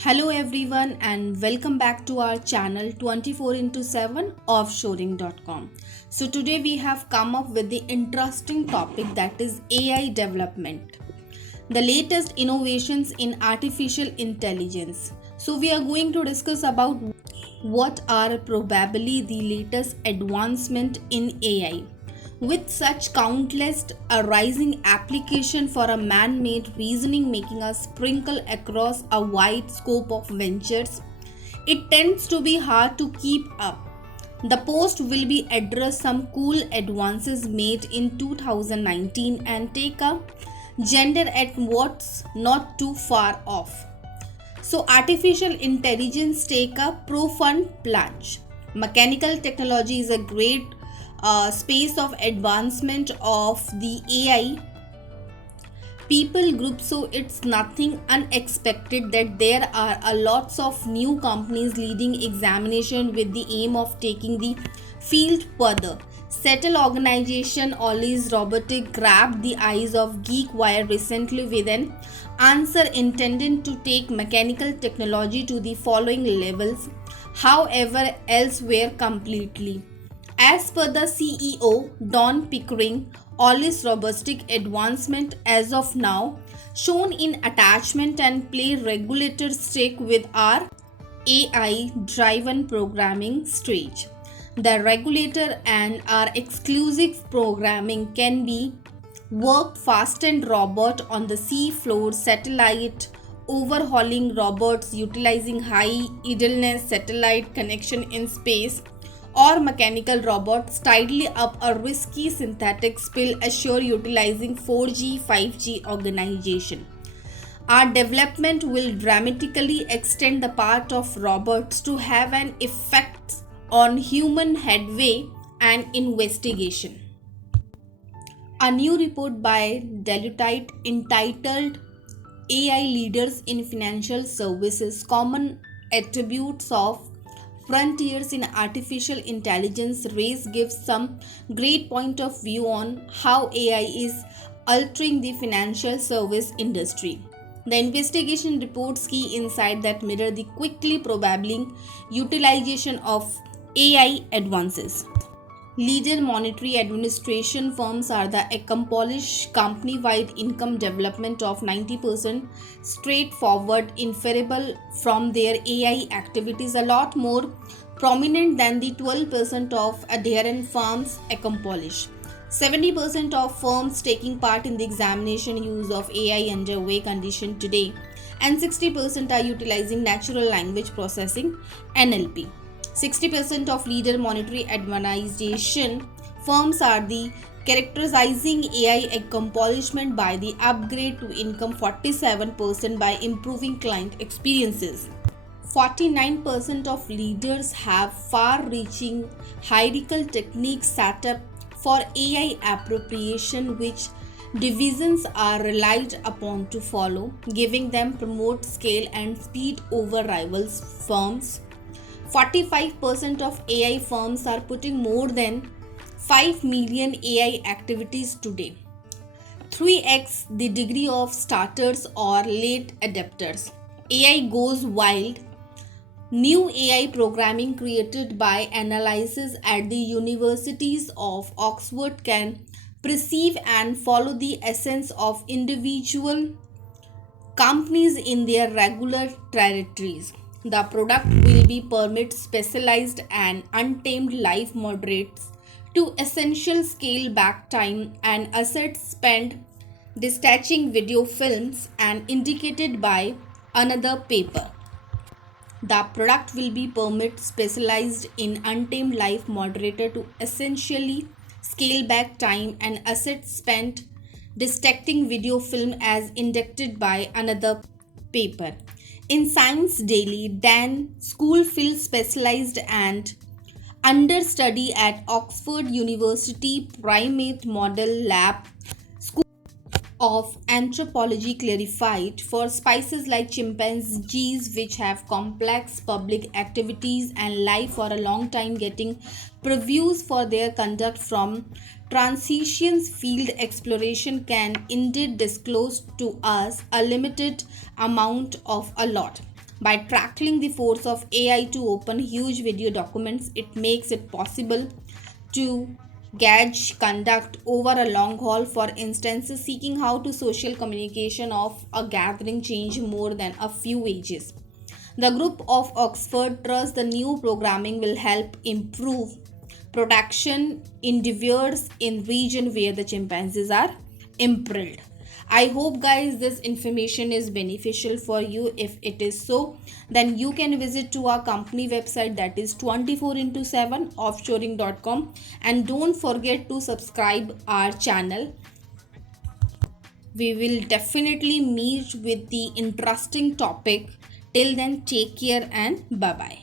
Hello everyone and welcome back to our channel 24 into 7 offshoring.com. So today we have come up with the interesting topic that is AI development. The latest innovations in artificial intelligence. So we are going to discuss about what are probably the latest advancement in AI. With such countless arising application for a man-made reasoning making us sprinkle across a wide scope of ventures, it tends to be hard to keep up. The post will be address some cool advances made in 2019 and take a gender at what's not too far off. So artificial intelligence take a profound plunge. Mechanical technology is a great space of advancement of the AI people group, so it's nothing unexpected that there are a lots of new companies leading examination with the aim of taking the field further. Settle organization Ollie's Robotic grabbed the eyes of GeekWire recently with an answer intended to take mechanical technology to the following levels, however elsewhere completely. As per the CEO, Don Pickering, Ollie's robotic advancement as of now shown in attachment and play regulator stake with our AI driven programming stage. The regulator and our exclusive programming can be worked fast and robot on the sea floor satellite overhauling robots utilizing high idleness satellite connection in space or mechanical robots tidily up a risky synthetic spill assure utilizing 4G 5G organization. Our development will dramatically extend the part of robots to have an effect on human headway and investigation. A new report by Deloitte entitled AI Leaders in Financial Services Common Attributes of Frontiers in Artificial Intelligence race gives some great point of view on how AI is altering the financial service industry. The investigation reports key insight that mirror the quickly probably utilization of AI advances. Leader monetary administration firms are the accomplish company-wide income development of 90% straightforward inferable from their AI activities a lot more prominent than the 12% of adherent firms accomplish. 70% of firms taking part in the examination use of AI underway condition today and 60% are utilizing natural language processing NLP. 60% of leader monetary administration firms are the characterizing AI accomplishment by the upgrade to income 47% by improving client experiences. 49% of leaders have far-reaching hierarchical techniques set up for AI appropriation which divisions are relied upon to follow, giving them promote scale and speed over rivals firms. 45% of AI firms are putting more than 5 million AI activities today. 3x the degree of starters or late adapters. AI goes wild. New AI programming created by analysis at the universities of Oxford can perceive and follow the essence of individual companies in their regular territories. The product will be permit specialized and untamed life moderates to essential scale back time and assets spent dispatching video films and indicated by another paper. The product will be permit specialized in untamed life moderator to essentially scale back time and assets spent dissecting video film as indicated by another paper. In Science Daily, Dan Schoolfield specialized and understudy at Oxford University Primate Model Lab of Anthropology clarified for species like chimpanzees which have complex public activities and life for a long time getting previews for their conduct from transitions field exploration can indeed disclose to us a limited amount of a lot. By tackling the force of AI to open huge video documents, it makes it possible to gauge conduct over a long haul. For instance, seeking how to social communication of a gathering change more than a few ages. The group of Oxford trusts the new programming will help improve protection in individuals in region where the chimpanzees are imprisoned. I hope guys this information is beneficial for you. If it is so, then you can visit to our company website, that is 24 into 7 offshoring.com, and don't forget to subscribe our channel. We will definitely meet with the interesting topic. Till then, take care and bye bye.